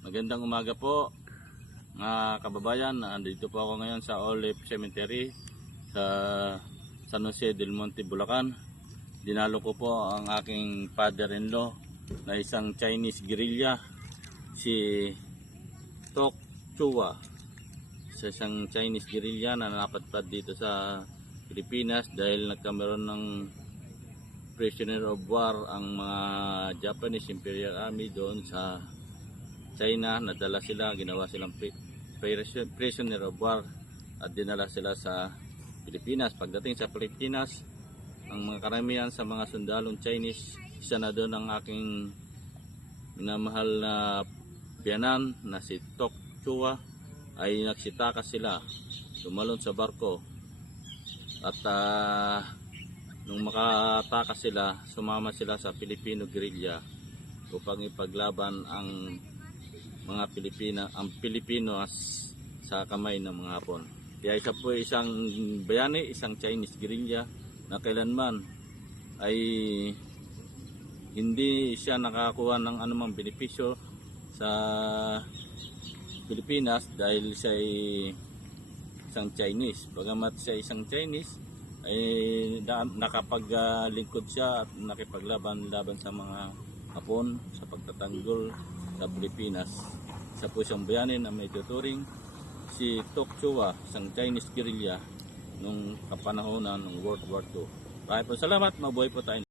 Magandang umaga po mga kababayan. Andito po ako ngayon sa Olive Cemetery sa San Jose del Monte, Bulacan. Dinalo ko po ang aking father-in-law na isang Chinese guerrilla, si Tok Chua. Sa isang Chinese guerrilla na napadpad dito sa Pilipinas dahil nagkameron ng prisoner of war ang mga Japanese Imperial Army doon sa China. Nadala sila, ginawa silang prisoner of war at dinala sila sa Pilipinas. Pagdating sa Pilipinas, ang mga karamihan sa mga sundalong Chinese, isa na doon ang aking minamahal na biyanan na si Tok Chua, ay nagsitakas sila, tumalon sa barko at nung makatakas sila, sumama sila sa Filipino guerrilla upang ipaglaban ang mga Pilipinos sa kamay ng mga Hapon. Kaya isa po isang bayani, isang Chinese guerrilla na kailanman ay hindi siya nakakuha ng anumang benepisyo sa Pilipinas dahil siya ay isang Chinese. Bagamat siya isang Chinese, ay nakapaglingkod siya at nakipaglaban sa mga Hapon sa pagtatanggol sa Pilipinas. Isa po siyang bayani na may tuturing si Tok Chua, isang Chinese guerrilla nung kapanahonan ng World War II. Maraming salamat, mabuhay po tayo.